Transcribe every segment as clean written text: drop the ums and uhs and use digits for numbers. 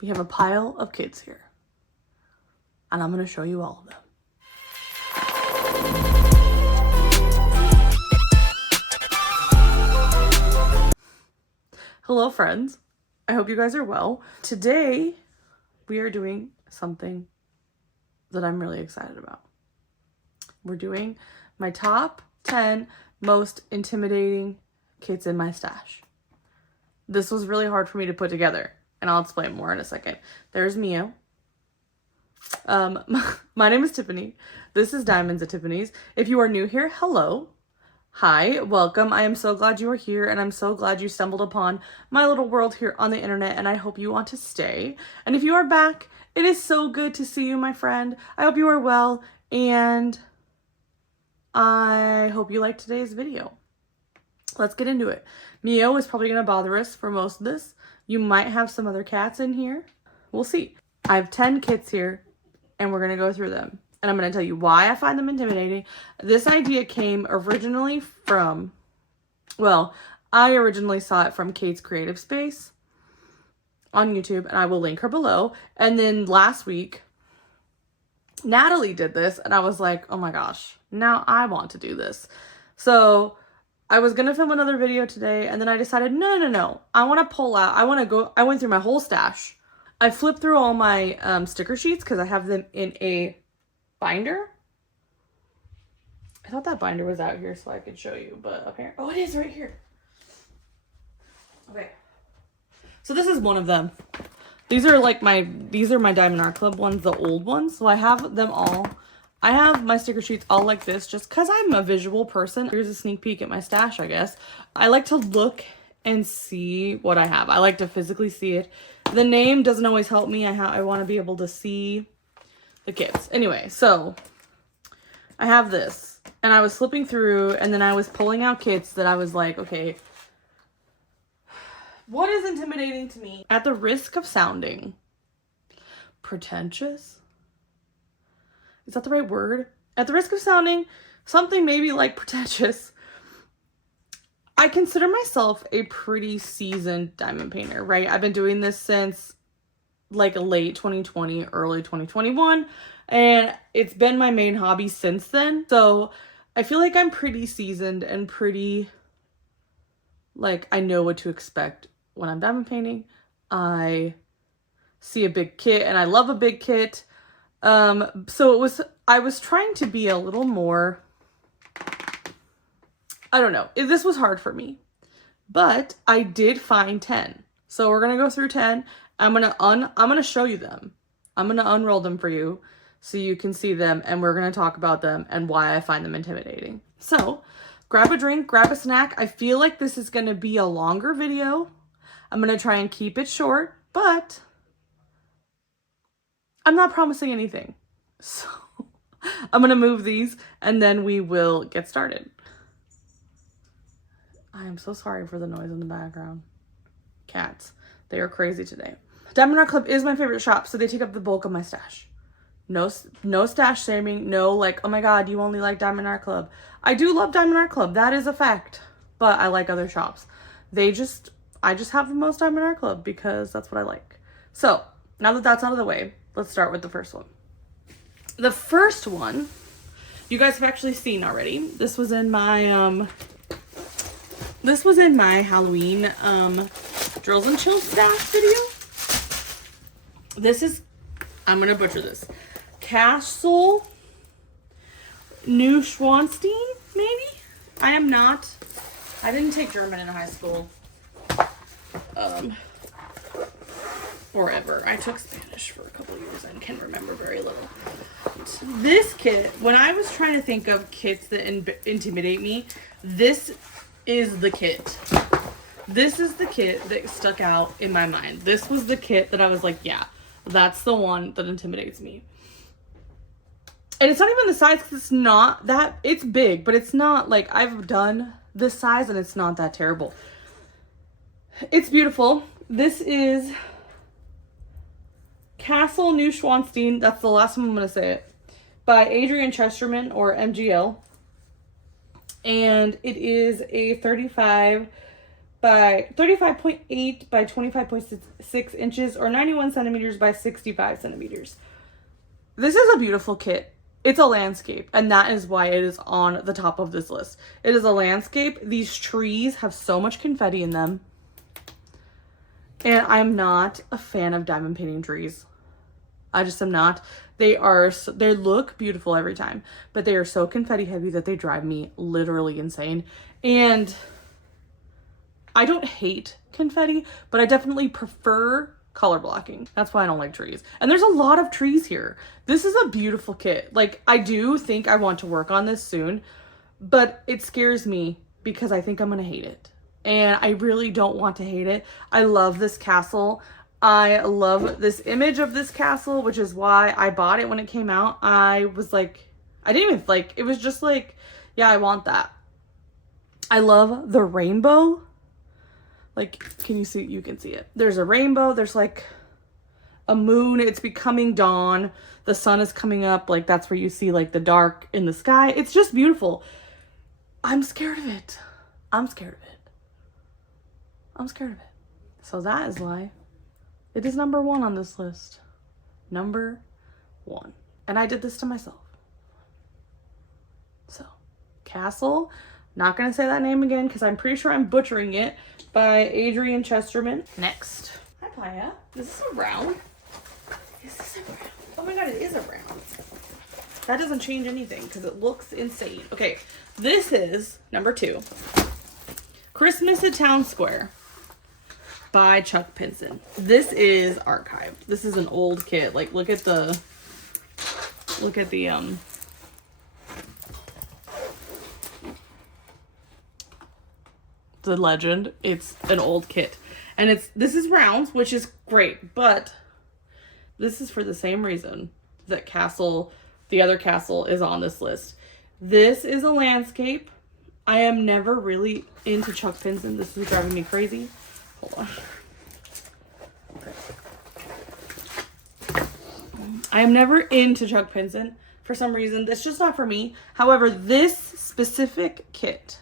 We have a pile of kids here. And I'm going to show you all of them. Hello, friends. I hope you guys are well. Today, we are doing something that I'm really excited about. We're doing my top 10 most intimidating kids in my stash. This was really hard for me to put together, and I'll explain more in a second. There's Mio. My name is Tiffany. This is Diamonds at Tiffany's. If you are new here, hello. Hi, welcome. I am so glad you are here, and I'm so glad you stumbled upon my little world here on the internet, and I hope you want to stay. And if you are back, it is so good to see you, my friend. I hope you are well, and I hope you liked today's video. Let's get into it. Mio is probably going to bother us for most of this. You might have some other cats in here. We'll see. I have 10 kits here, and we're going to go through them. And I'm going to tell you why I find them intimidating. This idea came originally from, well, I originally saw it from Kate's Creative Space on YouTube, and I will link her below. And then last week, Natalie did this, and I was like, oh my gosh, now I want to do this. So I was going to film another video today, and then I decided, no. I want to pull out, I went through my whole stash. I flipped through all my sticker sheets because I have them in a binder. I thought that binder was out here so I could show you, but apparently, oh, it is right here. Okay. So this is one of them. These are my Diamond Art Club ones, the old ones. So I have them all. I have my sticker sheets all like this just because I'm a visual person. Here's a sneak peek at my stash, I guess. I like to look and see what I have. I like to physically see it. The name doesn't always help me. I want to be able to see the kits. Anyway, so I have this, and I was flipping through, and then I was pulling out kits that I was like, okay, what is intimidating to me? At the risk of sounding pretentious, is that the right word? At the risk of sounding something maybe like pretentious, I consider myself a pretty seasoned diamond painter, right? I've been doing this since like late 2020, early 2021, and it's been my main hobby since then. So I feel like I'm pretty seasoned and pretty, like, I know what to expect when I'm diamond painting. I see a big kit and I love a big kit. So I was trying to be a little more, I don't know. This was hard for me, but I did find 10. So we're going to go through 10. I'm going to show you them. I'm going to unroll them for you so you can see them, and we're going to talk about them and why I find them intimidating. So grab a drink, grab a snack. I feel like this is going to be a longer video. I'm going to try and keep it short, but I'm not promising anything. So I'm going to move these and then we will get started. I am so sorry for the noise in the background. Cats. They are crazy today. Diamond Art Club is my favorite shop, so they take up the bulk of my stash. No stash shaming. No, like, oh my god, you only like Diamond Art Club. I do love Diamond Art Club. That is a fact. But I like other shops. I just have the most Diamond Art Club because that's what I like. So, now that that's out of the way, let's start with the first one. The first one, you guys have actually seen already. This was in my Halloween Drills and Chills stash video. This is, I'm gonna butcher this, Castle Newswanstein, maybe? I didn't take German in high school. Or ever. I took Spanish for a couple of years and can remember very little. This kit, when I was trying to think of kits that intimidate me, this is the kit. This is the kit that stuck out in my mind. This was the kit that I was like, yeah, that's the one that intimidates me. And it's not even the size, because it's not that, it's big, but it's not like, I've done this size and it's not that terrible. It's beautiful. This is Castle Newswanstein. That's the last time I'm going to say it. By Adrian Chesterman, or MGL. And it is a 35 by 35.8 by 25.6 inches, or 91 centimeters by 65 centimeters. This is a beautiful kit. It's a landscape, and that is why it is on the top of this list. It is a landscape. These trees have so much confetti in them. And I'm not a fan of diamond painting trees. I just am not. They look beautiful every time, but they are so confetti heavy that they drive me literally insane. And I don't hate confetti, but I definitely prefer color blocking. That's why I don't like trees. And there's a lot of trees here. This is a beautiful kit. Like, I do think I want to work on this soon, but it scares me because I think I'm gonna hate it. And I really don't want to hate it. I love this castle. I love this image of this castle, which is why I bought it when it came out. I was like, I didn't even like, it was just like, yeah, I want that. I love the rainbow. Like, can you see? You can see it. There's a rainbow. There's like a moon. It's becoming dawn. The sun is coming up. Like, that's where you see like the dark in the sky. It's just beautiful. I'm scared of it. I'm scared of it. I'm scared of it. So that is why it is number 1 on this list. Number 1. And I did this to myself. So, Castle. Not going to say that name again because I'm pretty sure I'm butchering it. By Adrian Chesterman. Next. Hi, Paya. Is this a round? Is this a round? Oh my god, it is a round. That doesn't change anything because it looks insane. Okay, this is number 2. Christmas at Town Square by Chuck Pinson. This is archived. This is an old kit. Like, look at the legend. It's an old kit, and this is rounds, which is great, but this is for the same reason that the other castle is on this list. This is a landscape. I am never really into Chuck Pinson. This is driving me crazy. Hold on. Okay. I am never into Chuck Pinson for some reason. That's just not for me. However, this specific kit,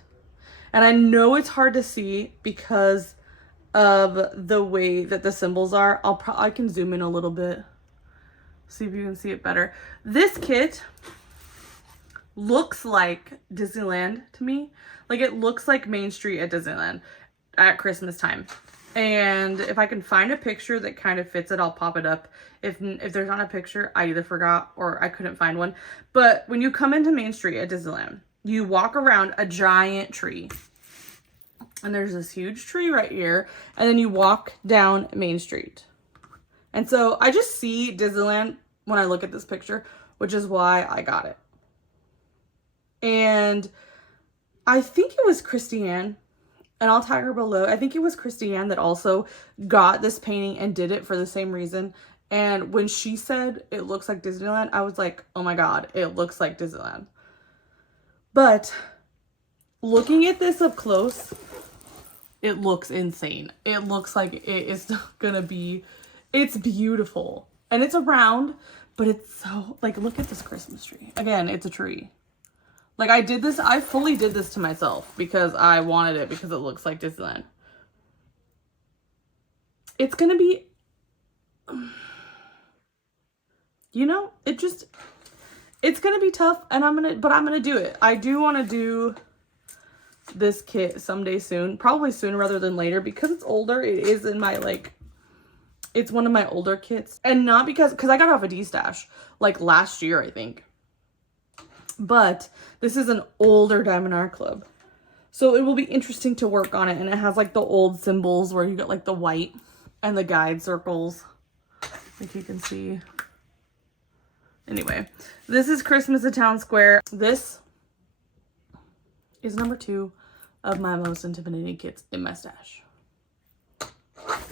and I know it's hard to see because of the way that the symbols are. I can zoom in a little bit. See if you can see it better. This kit looks like Disneyland to me. Like, it looks like Main Street at Disneyland at Christmas time. And if I can find a picture that kind of fits it, I'll pop it up. If there's not a picture, I either forgot or I couldn't find one. But when you come into Main Street at Disneyland, you walk around a giant tree. And there's this huge tree right here. And then you walk down Main Street. And so I just see Disneyland when I look at this picture, which is why I got it. And I think it was Christiane, and I'll tag her below. I think it was Christiane that also got this painting and did it for the same reason. And when she said it looks like Disneyland, I was like, oh my god, it looks like Disneyland. But looking at this up close, it looks insane. It looks like it is gonna be, it's beautiful. And it's a round, but it's so, like, look at this Christmas tree. Again, it's a tree. Like, I fully did this to myself because I wanted it because it looks like Disneyland. It's gonna be, you know, it's gonna be tough, and I'm gonna do it. I do want to do this kit someday soon, probably sooner rather than later, because it's older. It is in my, like, it's one of my older kits, and not because I got it off a D-stash like last year, I think. But this is an older Diamond Art Club, so it will be interesting to work on it. And it has like the old symbols where you got like the white and the guide circles, like you can see. Anyway, this is Christmas at Town Square. This is number 2 of my most intimidating kits in my stash.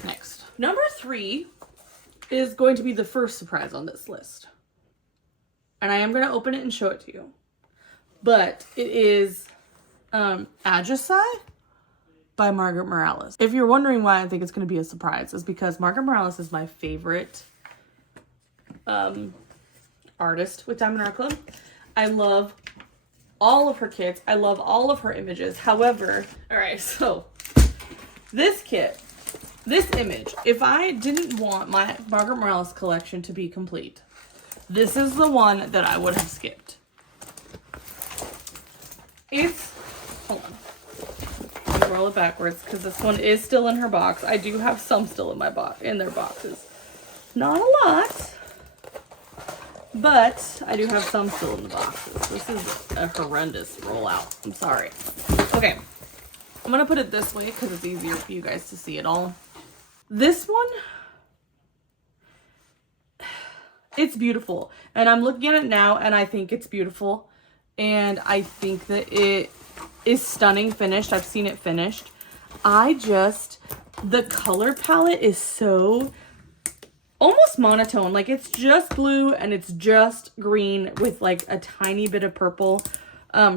Next, number 3 is going to be the first surprise on this list. And I am going to open it and show it to you. But it is Ajisai by Margaret Morales. If you're wondering why I think it's going to be a surprise, is because Margaret Morales is my favorite artist with Diamond Art Club. I love all of her kits. I love all of her images. However, all right, so This kit, this image, if I didn't want my Margaret Morales collection to be complete, this is the one that I would have skipped. It's, hold on. Let me roll it backwards because this one is still in her box. I do have some still in my box, in their boxes. Not a lot, but I do have some still in the boxes. This is a horrendous rollout. I'm sorry. Okay, I'm gonna put it this way because it's easier for you guys to see it all. This one, it's beautiful, and I'm looking at it now and I think it's beautiful, and I think that it is stunning finished. I've seen it finished. The color palette is so almost monotone. Like, it's just blue and it's just green with like a tiny bit of purple.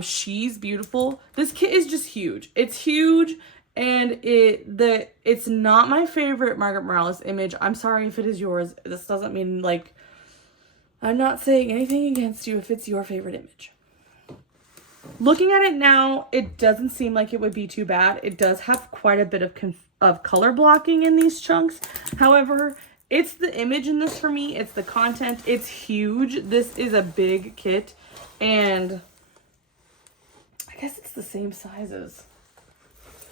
She's beautiful. This kit is just huge. It's huge, and it's not my favorite Margaret Morales image. I'm sorry if it is yours. This doesn't mean, like, I'm not saying anything against you if it's your favorite image. Looking at it now, it doesn't seem like it would be too bad. It does have quite a bit of color blocking in these chunks. However, it's the image in this for me. It's the content. It's huge. This is a big kit, and I guess it's the same size as...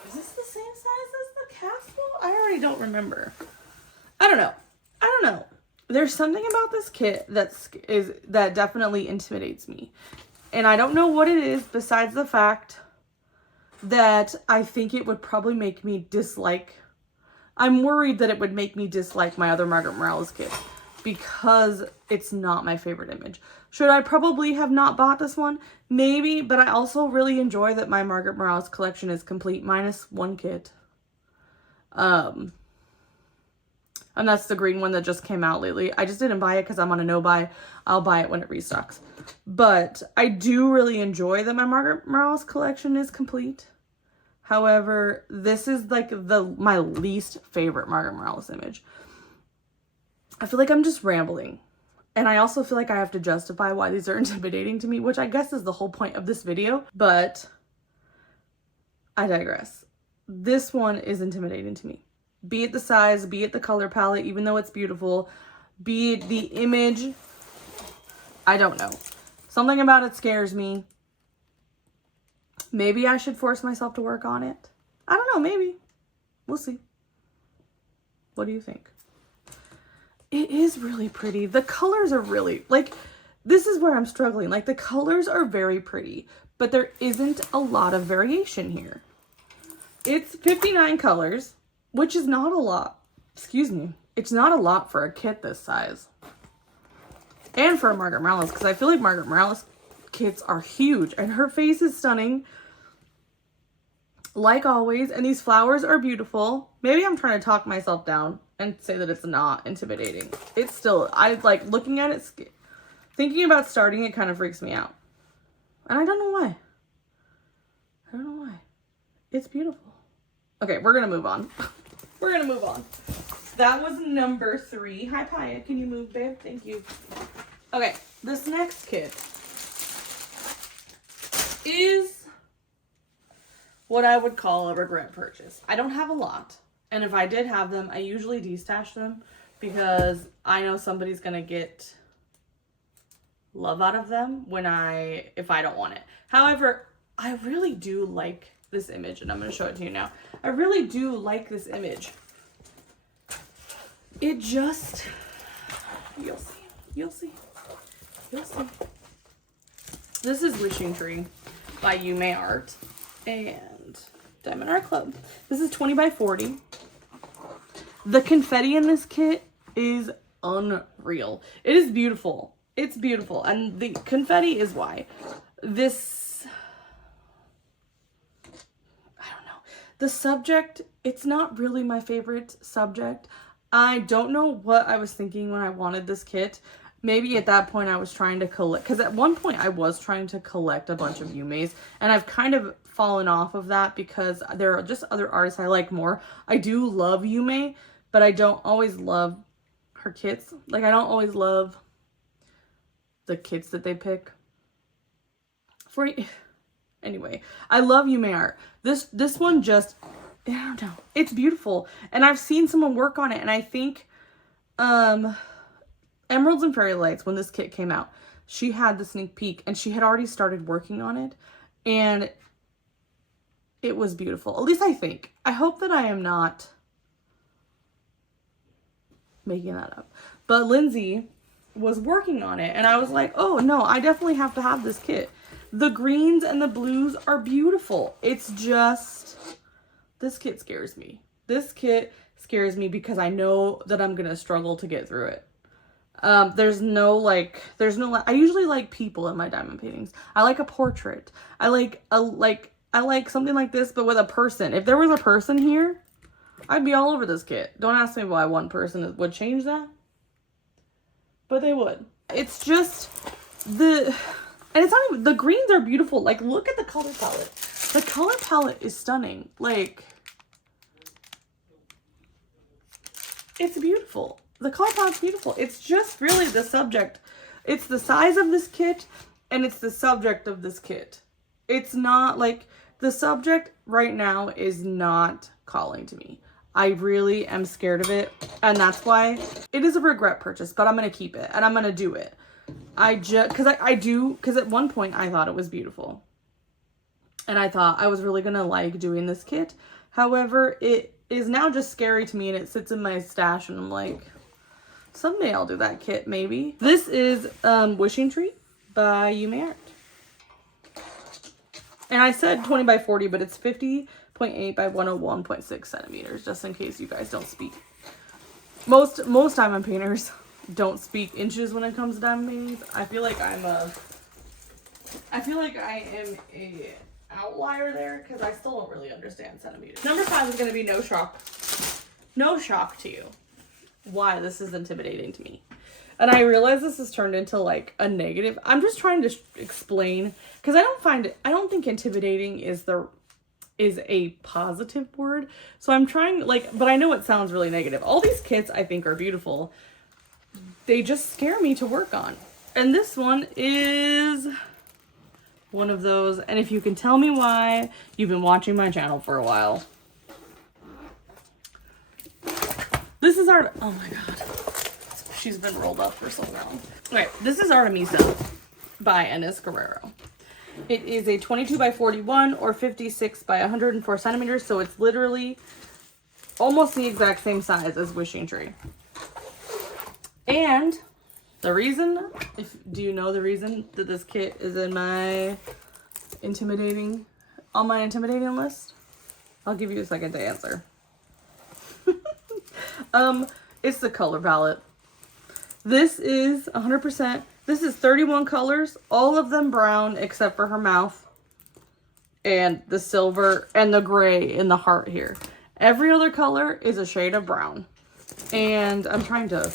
Is this the same size as the capsule? I already don't remember. I don't know. There's something about this kit that definitely intimidates me. And I don't know what it is besides the fact that I think it would probably make me dislike... I'm worried that it would make me dislike my other Margaret Morales kit because it's not my favorite image. Should I probably have not bought this one? Maybe, but I also really enjoy that my Margaret Morales collection is complete minus one kit. And that's the green one that just came out lately. I just didn't buy it because I'm on a no-buy. I'll buy it when it restocks. But I do really enjoy that my Margaret Morales collection is complete. However, this is like my least favorite Margaret Morales image. I feel like I'm just rambling. And I also feel like I have to justify why these are intimidating to me, which I guess is the whole point of this video. But I digress. This one is intimidating to me. Be it the size, be it the color palette, even though it's beautiful, be it the image. I don't know. Something about it scares me. Maybe I should force myself to work on it. I don't know, maybe. We'll see. What do you think? It is really pretty. The colors are really, like, this is where I'm struggling. Like, the colors are very pretty, but there isn't a lot of variation here. It's 59 colors, which is not a lot. Excuse me. It's not a lot for a kit this size. And for a Margaret Morales, because I feel like Margaret Morales kits are huge, and her face is stunning. Like always, and these flowers are beautiful. Maybe I'm trying to talk myself down and say that it's not intimidating. It's still, I like looking at it, thinking about starting it kind of freaks me out. And I don't know why. I don't know why. It's beautiful. Okay, we're gonna move on. We're gonna move on. That was number 3. Hi, Paya. Can you move, babe? Thank you. Okay, this next kit is what I would call a regret purchase. I don't have a lot, and if I did have them, I usually destash them because I know somebody's gonna get love out of them if I don't want it. However, I really do like this image, and I'm gonna show it to you now. I really do like this image. It just, you'll see. This is Wishing Tree by Yume Art and Diamond Art Club. This is 20 by 40. The confetti in this kit is unreal. It is beautiful. It's beautiful. And the confetti is why. This, I don't know. The subject, it's not really my favorite subject. I don't know what I was thinking when I wanted this kit. Maybe at that point I was trying to collect, because at one point I was trying to collect a bunch of Yume's, and I've kind of fallen off of that because there are just other artists I like more. I do love Yume, but I don't always love her kits. Like, I don't always love the kits that they pick. Anyway, I love Yume art. This one just I don't know. It's beautiful. And I've seen someone work on it, and I think Emeralds and Fairy Lights, when this kit came out, she had the sneak peek and she had already started working on it, and it was beautiful. At least I think. I hope that I am not making that up. But Lindsay was working on it, and I was like, oh no, I definitely have to have this kit. The greens and the blues are beautiful. It's just, this kit scares me. This kit scares me because I know that I'm gonna struggle to get through it. I usually like people in my diamond paintings. I like a portrait. I like something like this, but with a person. If there was a person here, I'd be all over this kit. Don't ask me why one person would change that, but they would. It's just and it's not even, the greens are beautiful. Like, look at the color palette. The color palette is stunning. Like, it's beautiful. The color palette's beautiful. It's just really the subject. It's the size of this kit, and it's the subject of this kit. It's not like, the subject right now is not calling to me. I really am scared of it, and that's why it is a regret purchase, but I'm going to keep it, and I'm going to do it. Because at one point I thought it was beautiful, and I thought I was really going to like doing this kit. However, it is now just scary to me, and it sits in my stash, and I'm like, someday I'll do that kit, maybe. This is Wishing Tree by Yume Art. And I said 20 by 40, but it's 50.8 by 101.6 centimeters, just in case you guys don't speak. Most diamond painters don't speak inches when it comes to diamond paintings. I feel like I am a outlier there, because I still don't really understand centimeters. Number 5 is going to be no shock. No shock to you why this is intimidating to me. And I realize this has turned into like a negative. I'm just trying to explain, because I don't think intimidating is a positive word. So I'm trying, but I know it sounds really negative. All these kits I think are beautiful. They just scare me to work on. And this one is one of those. And if you can tell me why, you've been watching my channel for a while. This is oh my god. She's been rolled up for so long. Okay, this is Artemisia by Enes Guerrero. It is a 22 by 41 or 56 by 104 centimeters, so it's literally almost the exact same size as Wishing Tree. And the reason, do you know the reason that this kit is in my intimidating list? I'll give you a second to answer. It's the color palette. This is 100%. This is 31 colors, all of them brown except for her mouth and the silver and the gray in the heart here. Every other color is a shade of brown. And I'm trying to,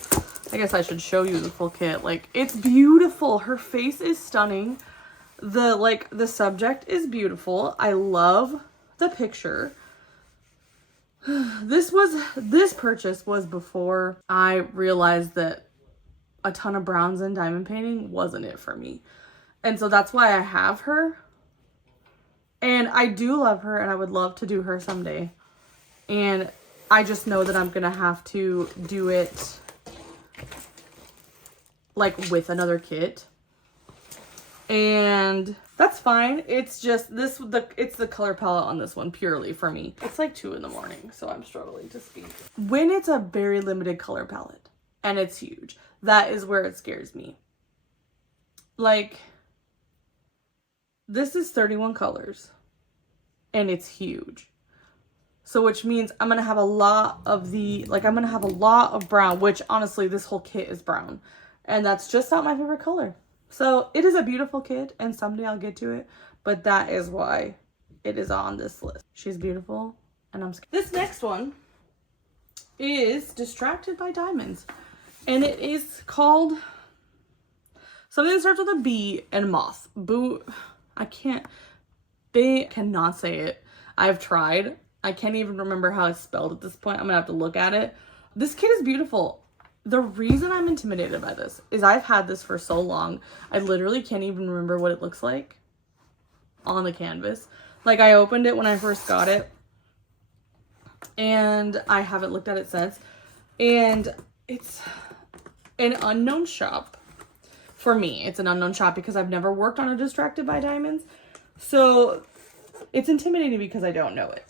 I guess I should show you the full kit. Like, it's beautiful. Her face is stunning. The subject is beautiful. I love the picture. This purchase was before I realized that a ton of browns in diamond painting wasn't it for me. And so that's why I have her. And I do love her, and I would love to do her someday. And I just know that I'm gonna have to do it like with another kit. And that's fine. It's just it's the color palette on this one purely for me. It's like 2 in the morning, so I'm struggling to speak. When it's a very limited color palette and it's huge, that is where it scares me. Like, this is 31 colors and it's huge. So which means I'm going to have a lot of I'm going to have a lot of brown, which honestly, this whole kit is brown. And that's just not my favorite color. So it is a beautiful kit, and someday I'll get to it. But that is why it is on this list. She's beautiful, and I'm scared. This next one is Distracted by Diamonds. And it is called something that starts with a B and moth. They cannot say it. I've tried. I can't even remember how it's spelled at this point. I'm gonna have to look at it. This kit is beautiful. The reason I'm intimidated by this is I've had this for so long. I literally can't even remember what it looks like on the canvas. Like, I opened it when I first got it, and I haven't looked at it since. And it's an unknown shop. For me, it's an unknown shop because I've never worked on a Distracted by Diamonds. So it's intimidating because I don't know it.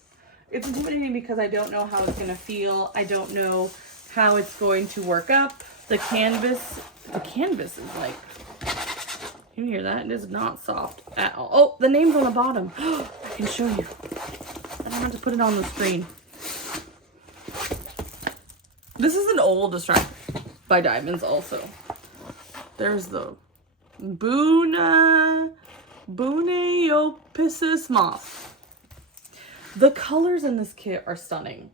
It's intimidating because I don't know how it's going to feel. I don't know how it's going to work up. The canvas is like, you hear that? It is not soft at all. Oh, the name's on the bottom. I can show you. I don't have to put it on the screen. This is an old Distracted by Diamonds also. There's the Buneopiscis moth. The colors in this kit are stunning.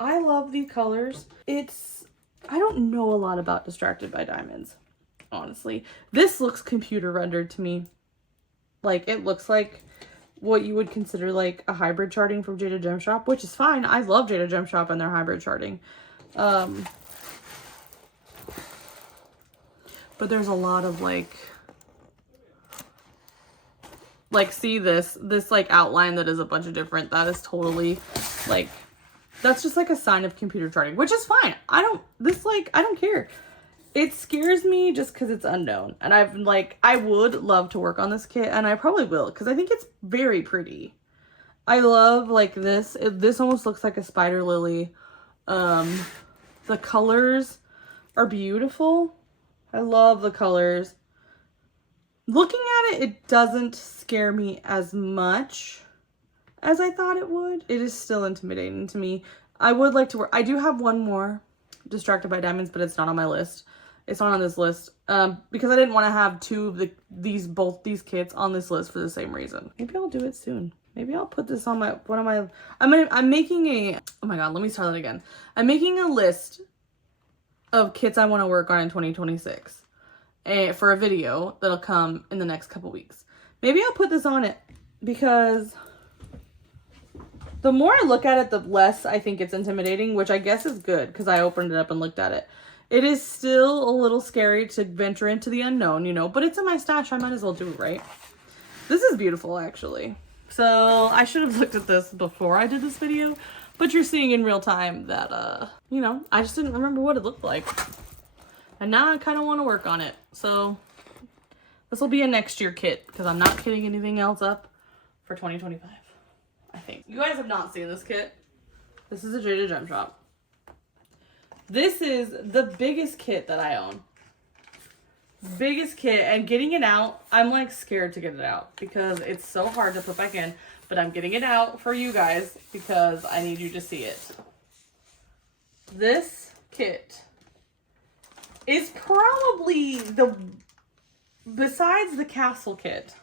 I love the colors. I don't know a lot about Distracted by Diamonds, honestly. This looks computer rendered to me. Like, it looks like what you would consider like a hybrid charting from Jada Gem Shop, which is fine. I love Jada Gem Shop and their hybrid charting. But there's a lot of like see this like outline that is a bunch of different, that is totally like, that's just like a sign of computer charting, which is fine. I don't care. It scares me just because it's unknown. And I would love to work on this kit, and I probably will because I think it's very pretty. I love like this. This almost looks like a spider lily. The colors are beautiful. I love the colors. Looking at it, it doesn't scare me as much as I thought it would. It is still intimidating to me. I would like to work. I do have one more Distracted by Diamonds, but it's not on my list. It's not on this list because I didn't want to have both these kits on this list for the same reason. Maybe I'll do it soon. Maybe I'll put this on I'm making a, oh my God, let me start that again. I'm making a list of kits I want to work on in 2026 for a video that'll come in the next couple weeks. Maybe I'll put this on it because the more I look at it, the less I think it's intimidating, which I guess is good because I opened it up and looked at it. It is still a little scary to venture into the unknown, you know, but it's in my stash. I might as well do it, right? This is beautiful, actually. So I should have looked at this before I did this video, but you're seeing in real time that, you know, I just didn't remember what it looked like. And now I kind of want to work on it. So this will be a next year kit because I'm not kitting anything else up for 2025, I think. You guys have not seen this kit. This is a Jada Gem Shop. This is the biggest kit that I own. Biggest kit, and getting it out, I'm like scared to get it out because it's so hard to put back in, but I'm getting it out for you guys because I need you to see it. This kit is probably besides the castle kit,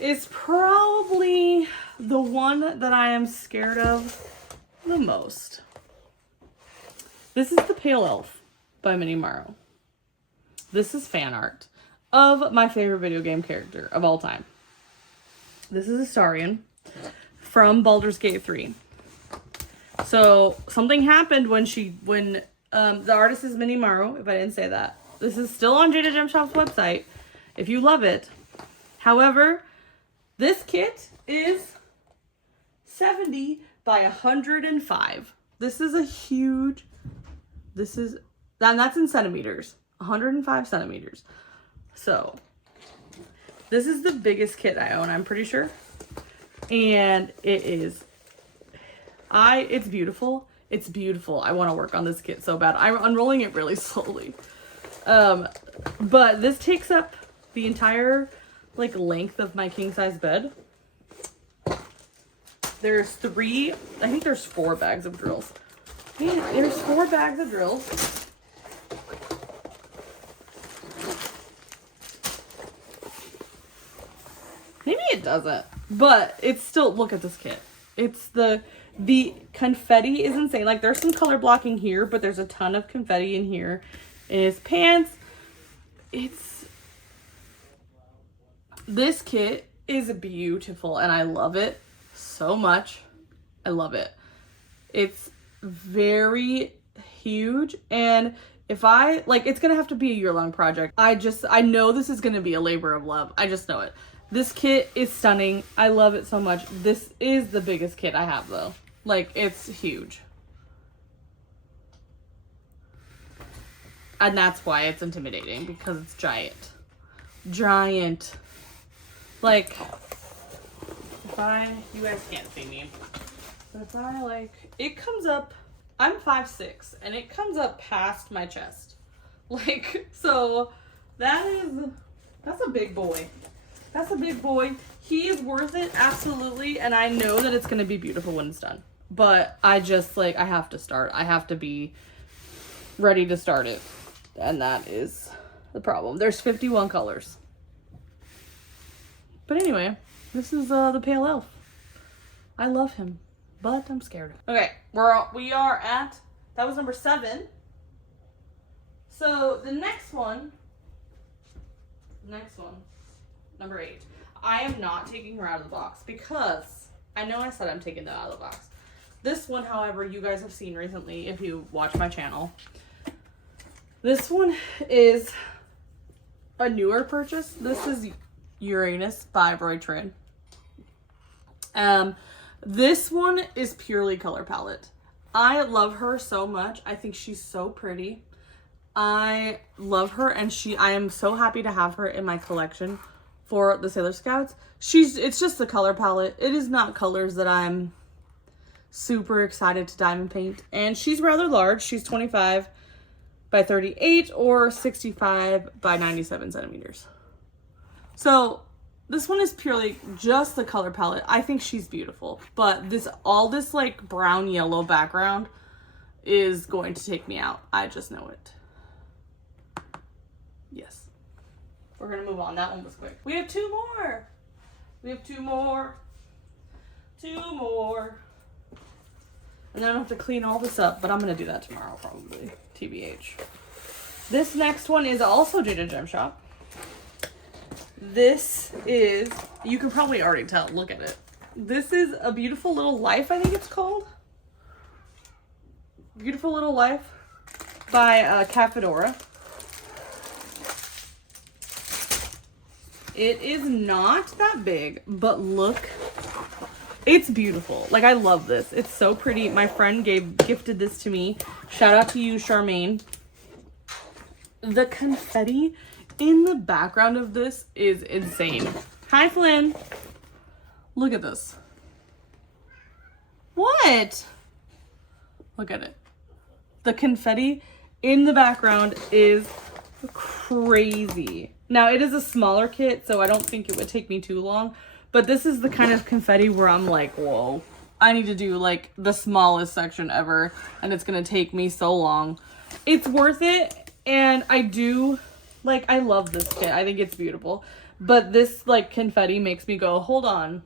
is probably the one that I am scared of the most. This is the Pale Elf by Minnie Morrow. This is fan art of my favorite video game character of all time. This is Astarion from Baldur's Gate 3. So something happened when the artist is Minnie Morrow, if I didn't say that. This is still on Jada Gem Shop's website if you love it. However, this kit is 70 by 105. This is a huge, and that's in centimeters, 105 centimeters. So this is the biggest kit I own, I'm pretty sure. And it's beautiful. It's beautiful. I want to work on this kit so bad. I'm unrolling it really slowly. But this takes up the entire length of my king size bed. There's 4 bags of drills. Yeah, there's 4 bags of drills. Maybe it doesn't, but it's still, look at this kit. It's the confetti is insane. Like, there's some color blocking here, but there's a ton of confetti in here. In his pants. This kit is beautiful, and I love it so much. I love it. It's very huge, and if it's gonna have to be a year-long project. I know this is gonna be a labor of love. I just know it. This kit is stunning. I love it so much. This is the biggest kit I have, though. Like, it's huge. And that's why it's intimidating, because it's giant. Giant. Like, you guys can't see me, but if I, like, it comes up, I'm 5'6", and it comes up past my chest. Like, so, that's a big boy. That's a big boy. He is worth it, absolutely, and I know that it's going to be beautiful when it's done. But I just, like, I have to start. I have to be ready to start it, and that is the problem. There's 51 colors. But anyway, this is the pale elf. I love him, but I'm scared. Okay, we are at, that was number 7. So the next one, number 8. I am not taking her out of the box because I know I said I'm taking them out of the box. This one, however, you guys have seen recently if you watch my channel. This one is a newer purchase. This is Uranus by Roy Trin. This one is purely color palette. I love her so much. I think she's so pretty. I love her, and I am so happy to have her in my collection for the Sailor Scouts. It's just the color palette. It is not colors that I'm super excited to diamond paint. And she's rather large. She's 25 by 38 or 65 by 97 centimeters. So this one is purely just the color palette. I think she's beautiful, but all this like brown yellow background is going to take me out. I just know it. Yes. We're gonna move on. That one was quick. We have 2 more. We have 2 more. 2 more. And then I have to clean all this up, but I'm gonna do that tomorrow probably. TBH. This next one is also Jada Gem Shop. This is, you can probably already tell, look at it. This is A Beautiful Little Life, I think it's called. Beautiful Little Life by Cat Fedora. It is not that big, but look, it's beautiful. Like, I love this. It's so pretty. My friend gifted this to me. Shout out to you, Charmaine. The confetti in the background of this is insane. Hi, Flynn. Look at this. What? Look at it. The confetti in the background is crazy. Now, it is a smaller kit, so I don't think it would take me too long. But this is the kind of confetti where I'm like, whoa. I need to do, like, the smallest section ever. And it's going to take me so long. It's worth it. And I do, like, I love this kit. I think it's beautiful. But this, like, confetti makes me go, hold on.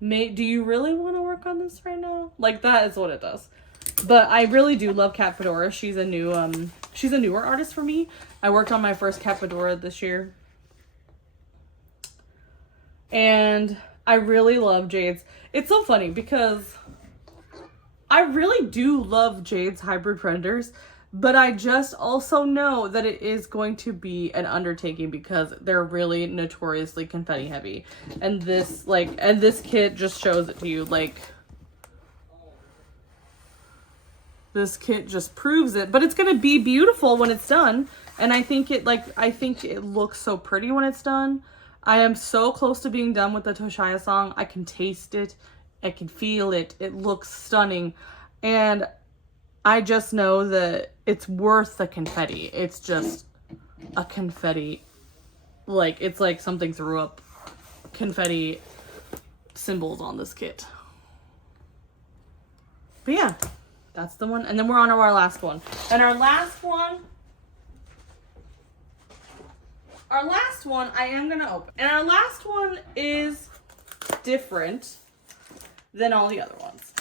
Do you really want to work on this right now? Like, that is what it does. But I really do love Cat Fedora. She's a newer artist for me. I worked on my first Cat Fedora this year. And I really love Jade's. It's so funny because I really do love Jade's hybrid predators, but I just also know that it is going to be an undertaking because they're really notoriously confetti heavy. And this kit just shows it to you. Like, this kit just proves it, but it's going to be beautiful when it's done. And I think it looks so pretty when it's done. I am so close to being done with the Toshaya song. I can taste it. I can feel it. It looks stunning. And I just know that it's worth the confetti. It's just a confetti. Like, it's like something threw up confetti symbols on this kit. But yeah, that's the one. And then we're on to our last one. And our last one I am going to open. And our last one is different than all the other ones.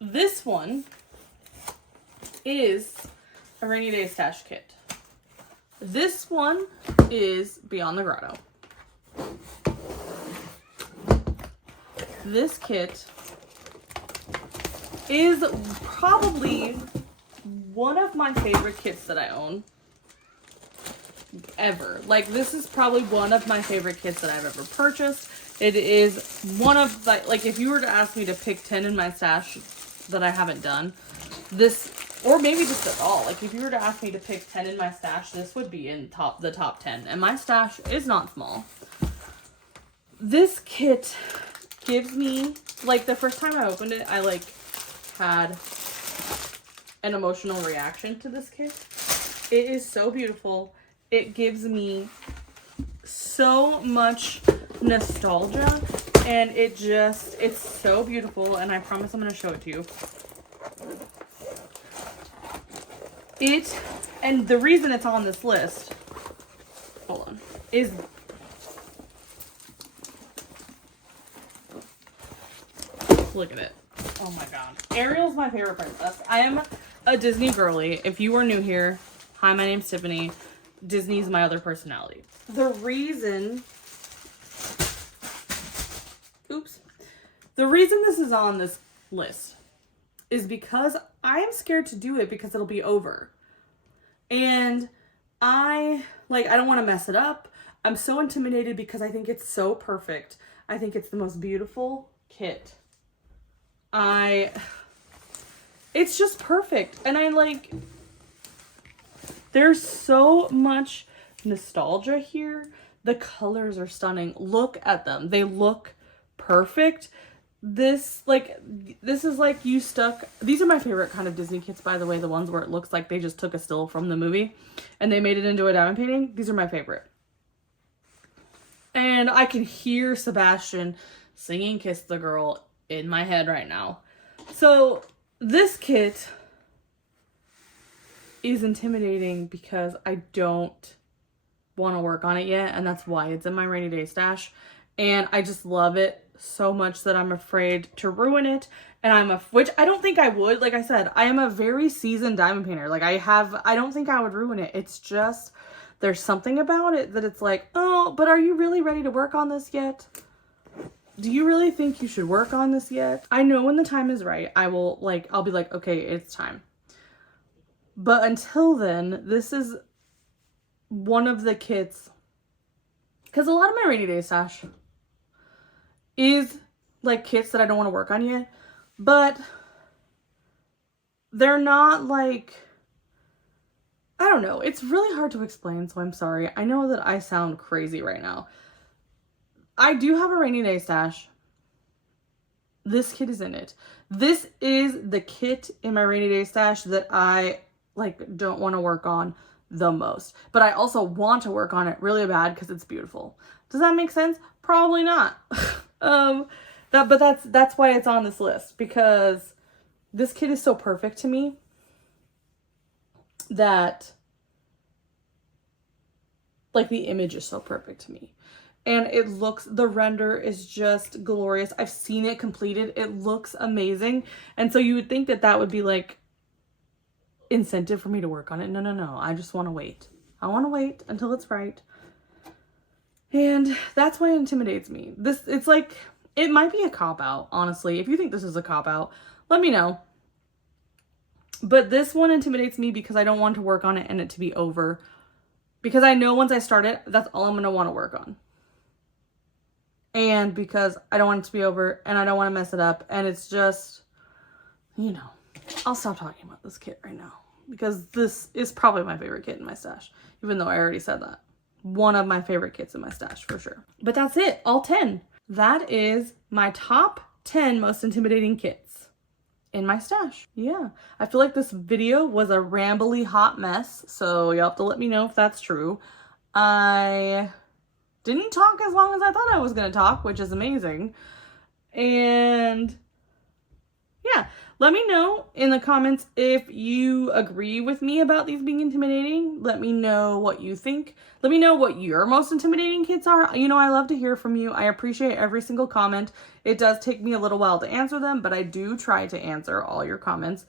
This one is a rainy day stash kit. This one is Beyond the Grotto. This kit is probably one of my favorite kits that I own ever. Like, this is probably one of my favorite kits that I've ever purchased. It is one of the, like, if you were to ask me to pick 10 in my stash that I haven't done, this, or maybe just at all, like, if you were to ask me to pick 10 in my stash, this would be in the top 10. And my stash is not small. This kit gives me, like, the first time I opened it, I, like, had an emotional reaction to this kit. It is so beautiful. It gives me so much nostalgia, and it's so beautiful, and I promise I'm going to show it to you. And the reason it's on this list, hold on, is look at it. Oh my god. Ariel's my favorite princess. I am a Disney girly. If you are new here, hi, my name's Tiffany. Disney's my other personality. The reason this is on this list is because I am scared to do it because it'll be over. And I don't want to mess it up. I'm so intimidated because I think it's so perfect. I think it's the most beautiful kit. It's just perfect. And there's so much nostalgia here. The colors are stunning. Look at them. They look perfect. This is like these are my favorite kind of Disney kits, by the way, the ones where it looks like they just took a still from the movie and they made it into a diamond painting. These are my favorite. And I can hear Sebastian singing Kiss the Girl in my head right now. So this kit is intimidating because I don't want to work on it yet, and that's why it's in my rainy day stash. And I just love it so much that I'm afraid to ruin it. And which I don't think I would. Like I said, I am a very seasoned diamond painter. Like I don't think I would ruin it. It's just, there's something about it that it's like, oh, but are you really ready to work on this yet? Do you really think you should work on this yet? I know when the time is right, I'll be like, okay, it's time. But until then, this is one of the kits, because a lot of my rainy day stash is like kits that I don't want to work on yet, but they're not like, I don't know. It's really hard to explain, so I'm sorry. I know that I sound crazy right now. I do have a rainy day stash. This kit is in it. This is the kit in my rainy day stash that I don't want to work on the most. But I also want to work on it really bad because it's beautiful. Does that make sense? Probably not. That's why it's on this list, because this kit is so perfect to me that the image is so perfect to me. And the render is just glorious. I've seen it completed. It looks amazing. And so you would think that that would be incentive for me to work on it. No. I just want to wait. I want to wait until it's right. And that's why it intimidates me. It might be a cop-out, honestly. If you think this is a cop-out, let me know. But this one intimidates me because I don't want to work on it and it to be over. Because I know once I start it, that's all I'm going to want to work on. And because I don't want it to be over and I don't want to mess it up. And it's just, I'll stop talking about this kit right now. Because this is probably my favorite kit in my stash. Even though I already said that. One of my favorite kits in my stash for sure. But that's it. All 10. That is my top 10 most intimidating kits in my stash. Yeah. I feel like this video was a rambly hot mess. So you'll have to let me know if that's true. I didn't talk as long as I thought I was going to talk, which is amazing. And yeah, let me know in the comments if you agree with me about these being intimidating. Let me know what you think. Let me know what your most intimidating kits are. I love to hear from you. I appreciate every single comment. It does take me a little while to answer them, but I do try to answer all your comments.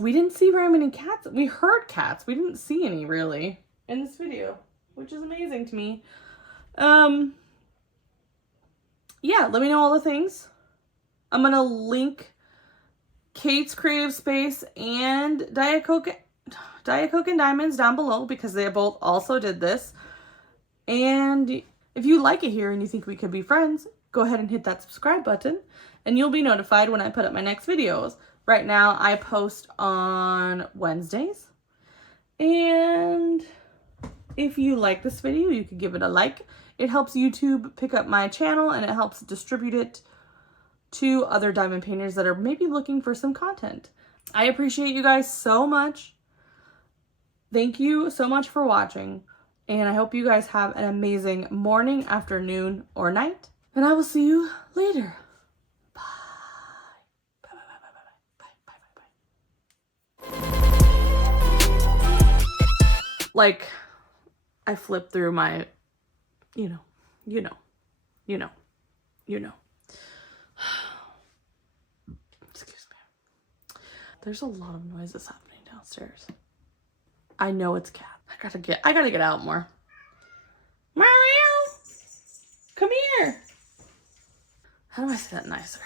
We didn't see very many cats. We heard cats. We didn't see any really in this video, which is amazing to me. Yeah, let me know all the things. I'm going to link Kate's Creative Space and Diet Coke and Diamonds down below because they both also did this. And If you like it here and you think we could be friends, go ahead and hit that subscribe button and you'll be notified when I put up my next videos. Right now I post on Wednesdays. And if you like this video, you can give it a like. It helps YouTube pick up my channel and it helps distribute it to other diamond painters that are maybe looking for some content. I appreciate you guys so much. Thank you so much for watching. And I hope you guys have an amazing morning, afternoon, or night. And I will see you later. Bye. Bye, bye, bye, bye, bye, bye, bye, bye. Like, I flipped through my, you know. Excuse me. There's a lot of noises happening downstairs. I know it's cat. I gotta get out more. Mario, come here. How do I say that nicer?